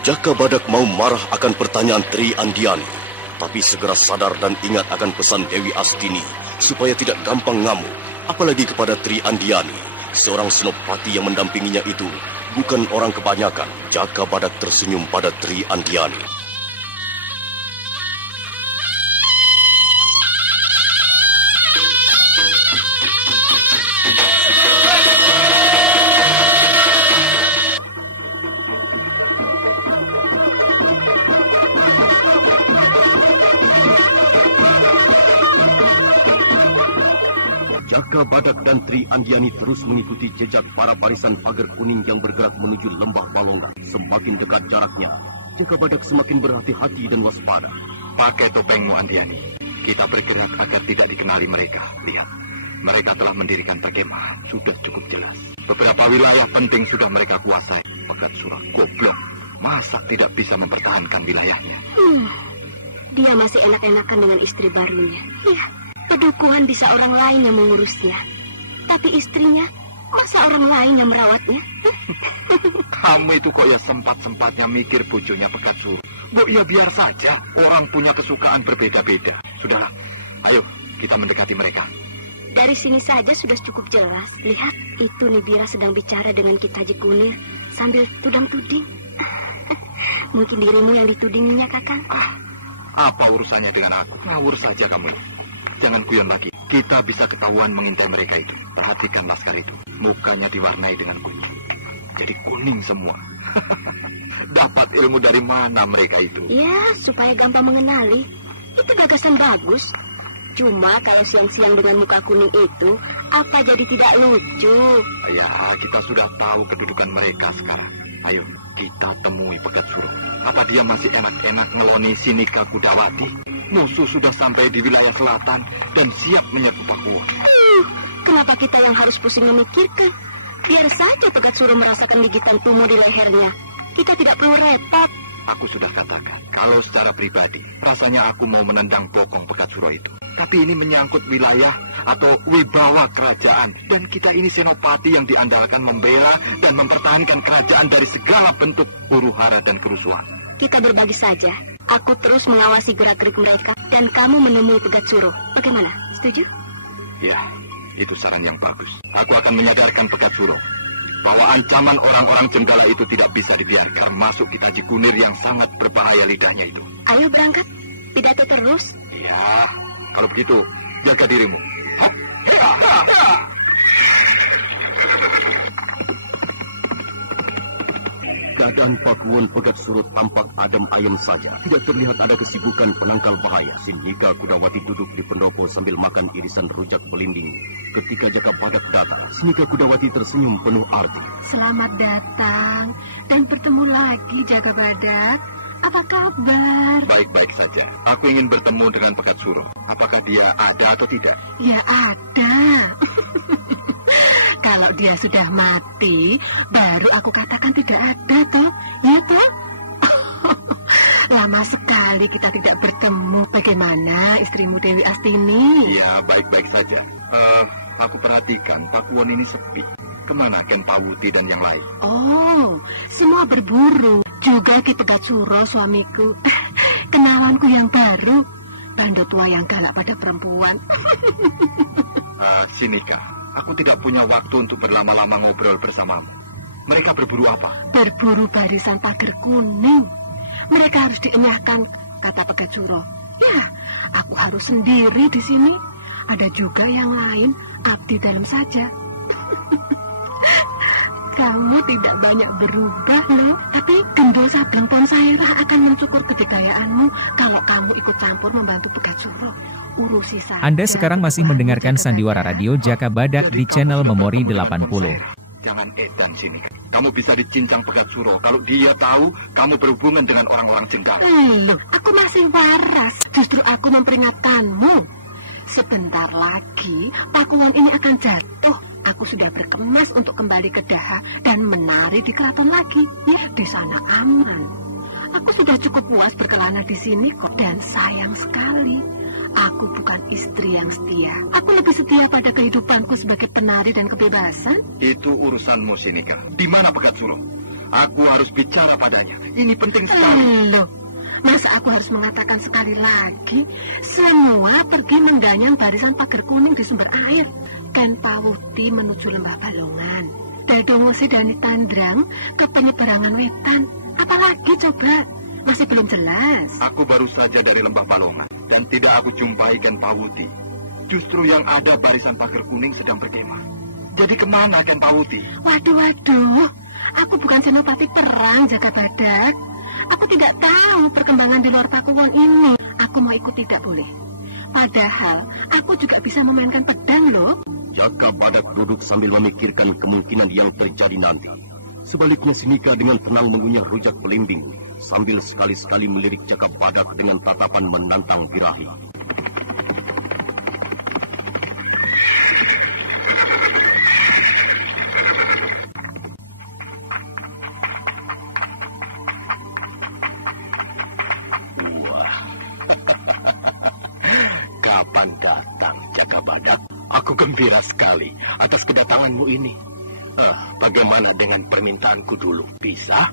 Jaka Badak mau marah akan pertanyaan Tri Andiani, tapi segera sadar dan ingat akan pesan Dewi Astini supaya tidak gampang ngamuk, apalagi kepada Tri Andiani. Seorang senopati yang mendampinginya itu bukan orang kebanyakan. Jaka Badak tersenyum pada Tri Andiani. Jaka Badak dan Tri Andiani terus mengikuti jejak para barisan Pager Kuning yang bergerak menuju lembah Balongan. Semakin dekat jaraknya, Jaka Badak semakin berhati-hati dan waspada. Pakai topengmu, Andiani. Kita bergerak agar tidak dikenali mereka. Lihat, mereka telah mendirikan perkemahan. Sudah cukup jelas. Beberapa wilayah penting sudah mereka kuasai. Pekat Surah goblok. Masa tidak bisa mempertahankan wilayahnya? Dia masih enak-enakan dengan istri barunya. Ya, pedukuhan bisa orang lain yang mengurusnya. Tapi istrinya, masa orang lain yang merawatnya? Kamu itu kok ya sempat-sempatnya mikir bojonya Pekat Surah. Bu, ya biar saja. Orang punya kesukaan berbeda-beda. Sudahlah, ayo kita mendekati mereka. Dari sini saja sudah cukup jelas. Lihat, itu Nibira sedang bicara dengan Kitaji Kunir sambil tudang-tuding. Mungkin dirimu yang ditudinginya, Kakang. Apa urusannya dengan aku? Ngawur saja kamu. Jangan guyon lagi. kita bisa ketahuan mengintai mereka itu. Perhatikan laskar itu. Mukanya diwarnai dengan kuning. Jadi kuning semua. Dapat ilmu dari mana mereka itu? Ya, supaya gampang mengenali. Itu gagasan bagus. Cuma kalau siang-siang dengan muka kuning itu, apa jadi tidak lucu? Ya, kita sudah tahu kedudukan mereka sekarang. Ayo, kita temui Pegat Suro. Apa dia masih enak-enak ngeloni Sinika Kudawati? Musuh sudah sampai di wilayah selatan dan siap menyerbu Pakuwon. Kenapa kita yang harus pusing memikirkan? Biar saja Pegat Suro merasakan gigitan tumu di lehernya. Kita tidak perlu repot. Aku sudah katakan, kalau secara pribadi, rasanya aku mau menendang bokong Pegat Suro itu. Tapi ini menyangkut wilayah atau wibawa kerajaan. Dan kita ini senopati yang diandalkan membela dan mempertahankan kerajaan dari segala bentuk huru-hara dan kerusuhan. Kita berbagi saja. Aku terus mengawasi gerak-gerik mereka dan kamu menemui Pegat Suro. Bagaimana? Setuju? Ya, itu saran yang bagus. Aku akan menyadarkan Pegat Suro bahwa ancaman orang-orang Jenggala itu tidak bisa dibiarkan masuk kita Cikunir yang sangat berbahaya lidahnya itu. Ayo berangkat. Pidato terus. Ya, kalau begitu, jaga dirimu. Keadaan Pakuwon Pegat Suro tampak adem ayem saja. Tidak terlihat ada kesibukan penangkal bahaya. Sinika Kudawati duduk di pendopo sambil makan irisan rujak belimbing. Ketika Jaka Badak datang, Sinika Kudawati tersenyum penuh arti. Selamat datang dan bertemu lagi, Jaka Badak. Apa kabar? Baik-baik saja. Aku ingin bertemu dengan Pegat Suro. Apakah dia ada atau tidak? Ya ada. Kalau dia sudah mati, baru aku katakan tidak ada, toh. Ya, toh? Lama sekali kita tidak bertemu. Bagaimana istrimu Dewi Astini? Ya, baik-baik saja. Aku perhatikan Pakuwon ini sepi. Kemana Ken Pawuti dan yang lain? Oh, semua berburu. Juga Ki Pegat Suro, suamiku. Kenalanku yang baru. Bando tua yang galak pada perempuan. Sinika, aku tidak punya waktu untuk berlama-lama ngobrol bersamamu. Mereka berburu apa? Berburu barisan pagar kuning. Mereka harus dienyahkan, kata Pegat Suro. Ya, aku harus sendiri di sini. Ada juga yang lain, abdi dalam saja. Kamu tidak banyak berubah, loh. Tapi Gendo Sableng Ponsairah akan mencukur kebidayaanmu kalau kamu ikut campur membantu Pegat Suro. Urusi saja. Anda sekarang masih mendengarkan Sandiwara Radio Jaka Badak di channel Memori 80. Jangan edan sini. Kamu bisa dicincang Pegat Suro kalau dia tahu kamu berhubungan dengan orang-orang Jenggala. Loh, aku masih waras. Justru aku memperingatkanmu. Sebentar lagi Pakuwon ini akan jatuh. Aku sudah berkemas untuk kembali ke Daha dan menari di keraton lagi. Ya, di sana aman. Aku sudah cukup puas berkelana di sini kok. Dan sayang sekali, aku bukan istri yang setia. Aku lebih setia pada kehidupanku sebagai penari dan kebebasan. Itu urusanmu, Sinika. Di mana Pegat Suro? Aku harus bicara padanya. Ini penting sekali. Loh, masa aku harus mengatakan sekali lagi? Semua pergi mengganyang barisan pagar kuning di sumber air. Ken Pawuti menuju Lembah Balongan. Dadongo Sedani Tandrang ke penyeberangan wetan. Apalagi coba? Masih belum jelas. Aku baru saja dari Lembah Balongan dan tidak aku jumpai Ken Pawuti. Justru yang ada barisan pagar kuning sedang berkemah. Jadi kemana Ken Pawuti? Waduh. Aku bukan senopati perang, Jaka Badak. Aku tidak tahu perkembangan di luar Pakuwon ini. Aku mau ikut tidak boleh. Padahal aku juga bisa memainkan pedang, loh. Jaka Badak duduk sambil memikirkan kemungkinan yang terjadi nanti. Sebaliknya Sinika dengan tenang mengunyah rujak belimbing sambil sekali-sekali melirik Jaka Badak dengan tatapan menantang birahi. Kapan datang, Jaka Badak? Aku gembira sekali atas kedatanganmu ini. Bagaimana dengan permintaanku dulu? Bisa?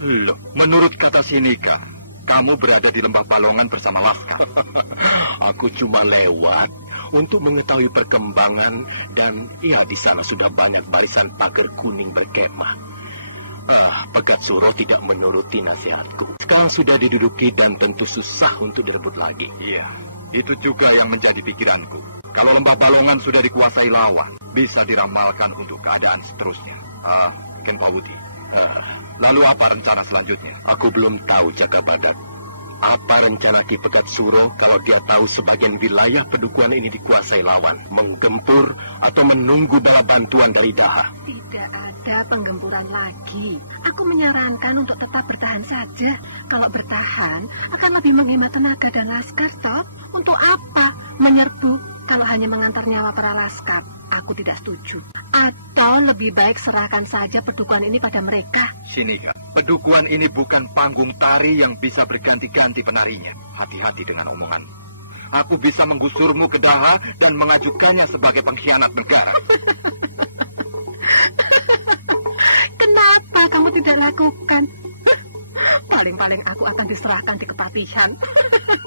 Loh, menurut kata Sinika, kamu berada di Lembah Balongan bersama Laskar. Aku cuma lewat untuk mengetahui perkembangan dan ya di sana sudah banyak barisan pagar kuning berkemah. Pegat Suro tidak menuruti nasihatku. Sekarang sudah diduduki dan tentu susah untuk direbut lagi. Iya, itu juga yang menjadi pikiranku. Kalau lembah Balongan sudah dikuasai lawan, bisa diramalkan untuk keadaan seterusnya. Ken Pawuti, lalu apa rencana selanjutnya? Aku belum tahu, Jaka Badak. Apa rencana Ki Pegat Suro kalau dia tahu sebagian wilayah pedukuhan ini dikuasai lawan? Menggempur atau menunggu bala bantuan dari Daha? Tidak ada penggempuran lagi. Aku menyarankan untuk tetap bertahan saja. Kalau bertahan, akan lebih menghemat tenaga dan laskar, toh. Untuk apa menyerbu kalau hanya mengantar nyawa para laskar? Aku tidak setuju. Atau lebih baik serahkan saja pedukuhan ini pada mereka. Sinika, pedukuhan ini bukan panggung tari yang bisa berganti-ganti penarinya. Hati-hati dengan omongan. Aku bisa menggusurmu ke Daha dan mengajukannya sebagai pengkhianat negara. Kenapa kamu tidak lakukan? Paling-paling aku akan diserahkan di kepatihan.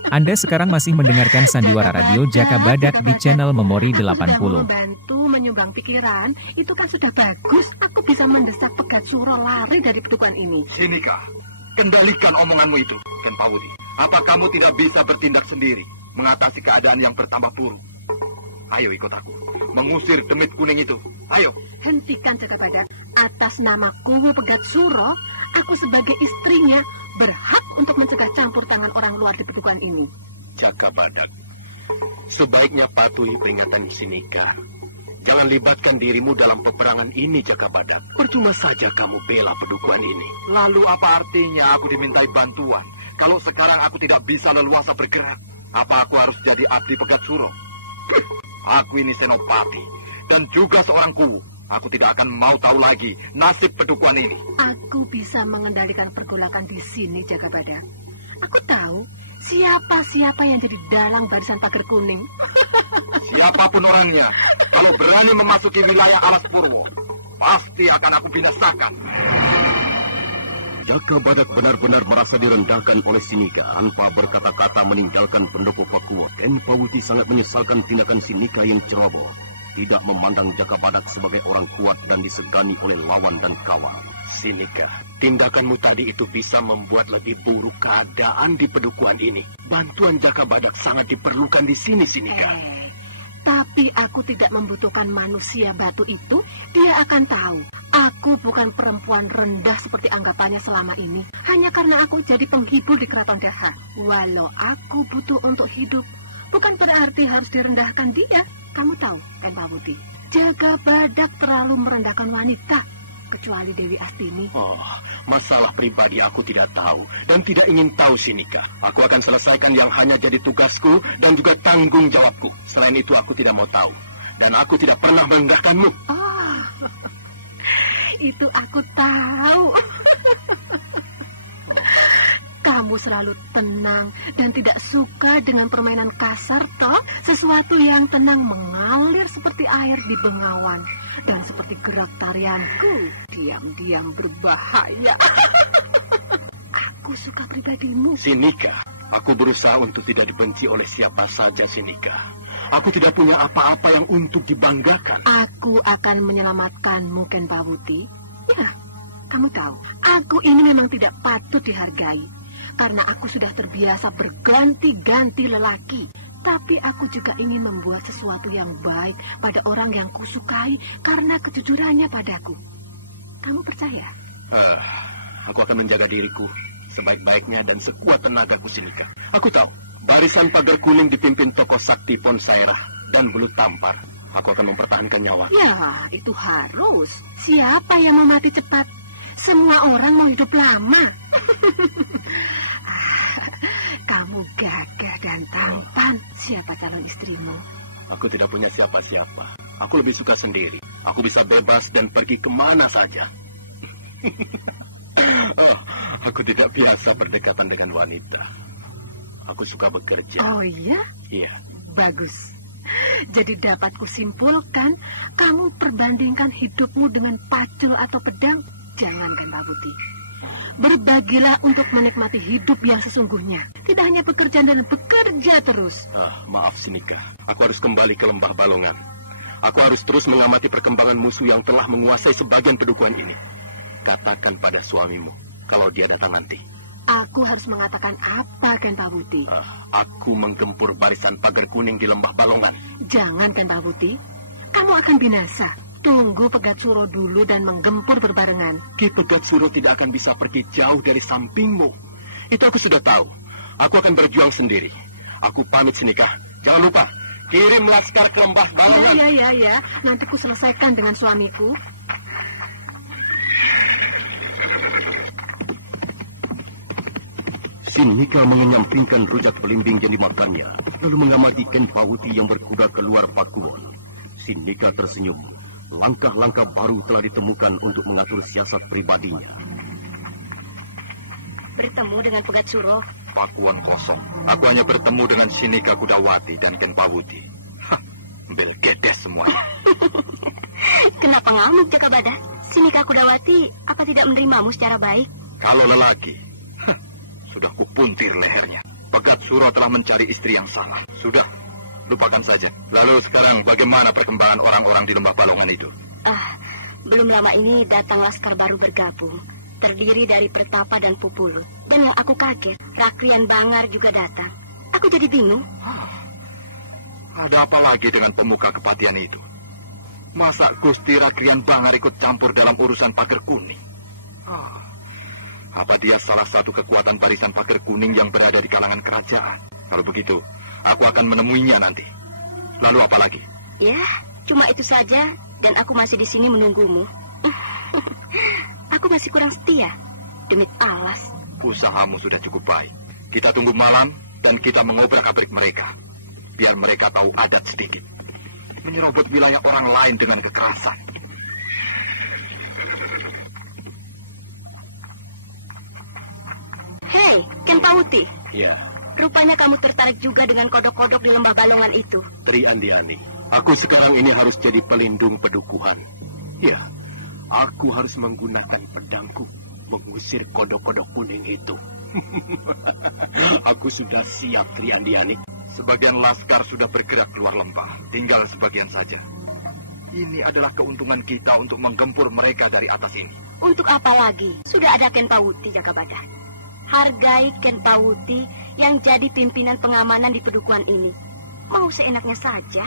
Anda sekarang masih mendengarkan Sandiwara Radio Jaka Badak di channel Memori 80. Membantu menyumbang pikiran, itu kan sudah bagus. Aku bisa mendesak Pegat Suro lari dari pedukuhan ini. Sinika, kendalikan omonganmu itu, Ken Pawuti. Apa kamu tidak bisa bertindak sendiri, mengatasi keadaan yang bertambah buruk? Ayo ikut aku, mengusir demit kuning itu. Ayo. Hentikan, Jaka Badak. Atas nama Kuwu Pegat Suro, aku sebagai istrinya berhak untuk mencegah campur tangan orang luar di pedukuhan ini. Jaka Badak, sebaiknya patuhi peringatan Sinika. Jangan libatkan dirimu dalam peperangan ini, Jaka Badak. Percuma saja kamu bela pedukuhan ini. Lalu apa artinya aku dimintai bantuan kalau sekarang aku tidak bisa leluasa bergerak? Apa aku harus jadi abdi Pegat Suro? Aku ini senopati dan juga seorang Kuwu. Aku tidak akan mau tahu lagi nasib pedukuhan ini. Aku bisa mengendalikan pergolakan di sini, Jaka Badak. Aku tahu siapa-siapa yang jadi dalang barisan pagar kuning. Siapapun orangnya, kalau berani memasuki wilayah Alas Purwo, pasti akan aku binasakan. Jaka Badak benar-benar merasa direndahkan oleh Sinika tanpa berkata-kata meninggalkan pendopo Pakuwo. Ken Pawuti sangat menyesalkan tindakan Sinika yang ceroboh. Tidak memandang Jaka Badak sebagai orang kuat dan disegani oleh lawan dan kawan. Sinika, tindakanmu tadi itu bisa membuat lebih buruk keadaan di pedukuhan ini. Bantuan Jaka Badak sangat diperlukan di sini, Sinika. Tapi aku tidak membutuhkan manusia batu itu. Dia akan tahu aku bukan perempuan rendah seperti anggapannya selama ini. Hanya karena aku jadi penghibur di Keraton Daha. Walau aku butuh untuk hidup, bukan berarti harus direndahkan dia. Kamu tahu, Ken Pawuti, Jaka Badak terlalu merendahkan wanita, kecuali Dewi Astini. Oh, masalah pribadi aku tidak tahu dan tidak ingin tahu, Sinika. Aku akan selesaikan yang hanya jadi tugasku dan juga tanggung jawabku. Selain itu aku tidak mau tahu. Dan aku tidak pernah merendahkanmu. Oh, itu aku tahu. Kamu selalu tenang dan tidak suka dengan permainan kasar, toh? Sesuatu yang tenang mengalir seperti air di bengawan. Dan seperti gerak tarianku, diam-diam berbahaya. Aku suka pribadimu. Sinika, aku berusaha untuk tidak dibenci oleh siapa saja, Sinika. Aku tidak punya apa-apa yang untuk dibanggakan. Aku akan menyelamatkanmu, Ken Pawuti. Ya, kamu tahu, aku ini memang tidak patut dihargai. Karena aku sudah terbiasa berganti-ganti lelaki. Tapi aku juga ingin membuat sesuatu yang baik pada orang yang kusukai karena kejujurannya padaku. Kamu percaya? Aku akan menjaga diriku sebaik-baiknya dan sekuat tenagaku, Sinika. Aku tahu, barisan pagar kuning dipimpin tokoh sakti Ponsairah dan Belut Tampar. Aku akan mempertahankan nyawa. Ya, itu harus. Siapa yang mau mati cepat? Semua orang mau hidup lama. Kamu gagah dan tampan. Siapa calon istrimu? Aku tidak punya siapa-siapa. Aku lebih suka sendiri. Aku bisa bebas dan pergi kemana saja. Aku tidak biasa berdekatan dengan wanita. Aku suka bekerja. Oh iya? Iya. Bagus. Jadi dapat kusimpulkan, kamu perbandingkan hidupmu dengan pacul atau pedang. Jangan, Ken Pawuti. Berbagilah untuk menikmati hidup yang sesungguhnya. Tidak hanya bekerja dan bekerja terus. Maaf, Sinika. Aku harus kembali ke Lembah Balongan. Aku harus terus mengamati perkembangan musuh yang telah menguasai sebagian pedukuhan ini. Katakan pada suamimu kalau dia datang nanti. Aku harus mengatakan apa, Ken Pawuti? Aku menggempur barisan pagar kuning di lembah Balongan. Jangan, Ken Pawuti. Kamu akan binasa. Tunggu Pegat Suro dulu dan menggempur berbarengan. Ki Pegat Suro tidak akan bisa pergi jauh dari sampingmu. Itu aku sudah tahu. Aku akan berjuang sendiri. Aku pamit, Senika. Jangan lupa, kirim laskar ke lembah Balongan. Ya. Nanti ku selesaikan dengan suamiku. Sinika mengenyampingkan rujak belimbing yang dimakannya, lalu mengamati Ken Pawuti yang berkuda keluar pakuwon. Sinika tersenyum. Langkah-langkah baru telah ditemukan untuk mengatur siasat pribadinya. Bertemu dengan Pegat Suro. Pakuan kosong. Aku hanya bertemu dengan Sinika Kudawati dan Ken Pawuti. Belgedes semuanya. Kenapa ngamuk, Jakabada? Sinika Kudawati apa tidak menerimamu secara baik? Kalau lelaki, sudah kupuntir lehernya. Pegat Suro telah mencari istri yang salah. Sudah, lupakan saja. Lalu sekarang bagaimana perkembangan orang-orang di lembah Balongan itu? Belum lama ini datang laskar baru bergabung. Terdiri dari Pertapa dan Pupulu. Dan yang aku kaget, Rakrian Bangar juga datang. Aku jadi bingung. Ada apa lagi dengan pemuka kepatihan itu? Masa Gusti Rakrian Bangar ikut campur dalam urusan pagar kuning? Apa dia salah satu kekuatan barisan pagar kuning yang berada di kalangan kerajaan? Kalau begitu, aku akan menemuinya nanti. Lalu apa lagi? Ya, cuma itu saja. Dan aku masih di sini menunggumu. Aku masih kurang setia. Demi alas. Usahamu sudah cukup baik. Kita tunggu malam dan kita mengobrak-abrik mereka. Biar mereka tahu adat sedikit. Menyerobot wilayah orang lain dengan kekerasan. Hei, Ken Pawuti. Ya. Rupanya kamu tertarik juga dengan kodok-kodok di lembah Balongan itu. Tri Andiani, aku sekarang ini harus jadi pelindung pedukuhan. Ya, aku harus menggunakan pedangku mengusir kodok-kodok kuning itu. Aku sudah siap, Tri Andiani. Sebagian laskar sudah bergerak keluar lembah. Tinggal sebagian saja. Ini adalah keuntungan kita untuk menggempur mereka dari atas ini. Untuk apa lagi? Sudah ada Ken Pawuti, Jakabada. Hargai Ken Pawuti yang jadi pimpinan pengamanan di pedukuhan ini. Mau seenaknya saja.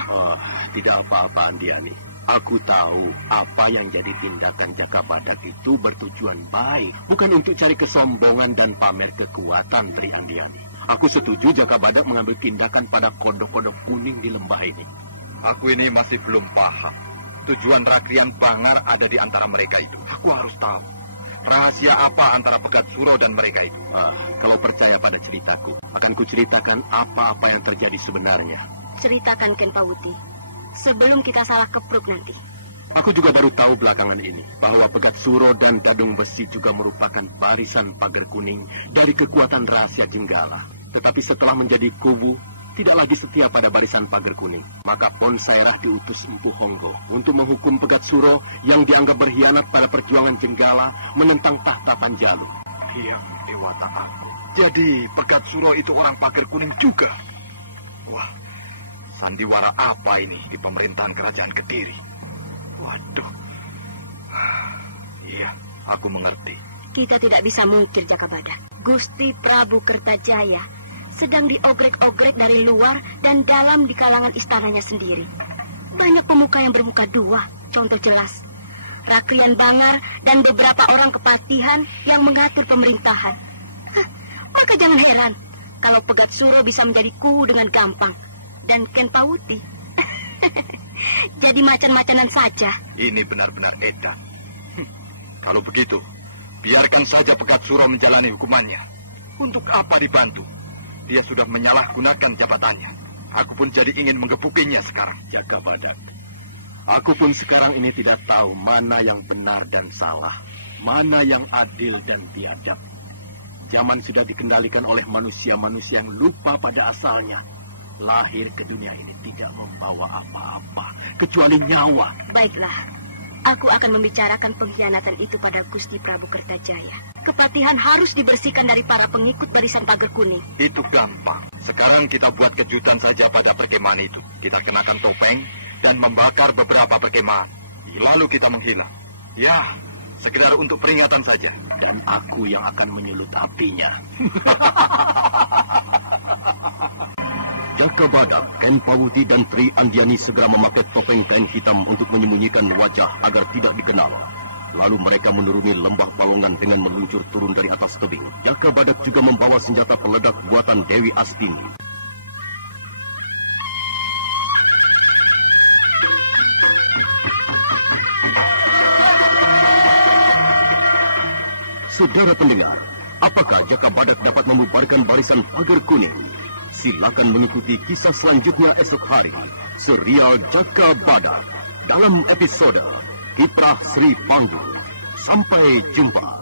Tidak apa-apa, Andiani. Aku tahu apa yang jadi tindakan Jakabadak itu bertujuan baik. Bukan untuk cari kesombongan dan pamer kekuatan, Tri Andiani. Aku setuju Jakabadak mengambil tindakan pada kodok-kodok kuning di lembah ini. Aku ini masih belum paham. Tujuan Rakrian Bangar ada di antara mereka itu. Aku harus tahu. Rahasia apa antara Pegat Suro dan mereka itu? Kalau percaya pada ceritaku, akan kuceritakan apa-apa yang terjadi sebenarnya. Ceritakan, Ken Pawuti. Sebelum kita salah kepruk nanti. Aku juga baru tahu belakangan ini bahwa Pegat Suro dan Dadung Besi juga merupakan barisan pagar kuning dari kekuatan rahasia Jenggala. Tetapi setelah menjadi kubu, tidak lagi setia pada barisan pagar kuning. Maka Ponsairah diutus Empu Honggo untuk menghukum Pegat Suro yang dianggap berkhianat pada perjuangan Jenggala menentang tahta Panjalu. Iya, Dewata aku. Jadi Pegat Suro itu orang pagar kuning juga. Wah, sandiwara apa ini di pemerintahan kerajaan Kediri? Waduh. Iya, aku mengerti. Kita tidak bisa mungkir, Jakabada. Gusti Prabu Kertajaya sedang diogrek-ogrek dari luar dan dalam di kalangan istananya sendiri. Banyak pemuka yang bermuka dua, contoh jelas. Rakrian Bangar dan beberapa orang kepatihan yang mengatur pemerintahan. Maka jangan heran kalau Pegat Suro bisa menjadi kuwu dengan gampang. Dan Ken Pawuti jadi macan-macanan saja. Ini benar-benar edan. Kalau begitu, biarkan saja Pegat Suro menjalani hukumannya. Untuk apa dibantu? Dia sudah menyalahgunakan jabatannya. Aku pun jadi ingin menggebukinya sekarang. Jakabadak, aku pun sekarang ini tidak tahu mana yang benar dan salah, mana yang adil dan biadab. Zaman sudah dikendalikan oleh manusia-manusia yang lupa pada asalnya. Lahir ke dunia ini tidak membawa apa-apa, kecuali nyawa. Baiklah, aku akan membicarakan pengkhianatan itu pada Gusti Prabu Kertajaya. Kepatihan harus dibersihkan dari para pengikut barisan pagar kuning. Itu gampang. Sekarang kita buat kejutan saja pada perkemahan itu. Kita kenakan topeng dan membakar beberapa perkemahan. Lalu kita menghilang. Ya, sekedar untuk peringatan saja. dan aku yang akan menyulut apinya. Jaka Badak, Ken Pawuti dan Tri Andiani segera memakai topeng kain hitam untuk menyembunyikan wajah agar tidak dikenal. Lalu mereka menuruni lembah Balongan dengan meluncur turun dari atas tebing. Jaka Badak juga membawa senjata peledak buatan Dewi Astini. Saudara pendengar, apakah Jaka Badak dapat membubarkan barisan pagar kuning? Silakan mengikuti kisah selanjutnya esok hari. Serial Jaka Badak dalam episode Kiprah Sri Panggu. Sampai jumpa.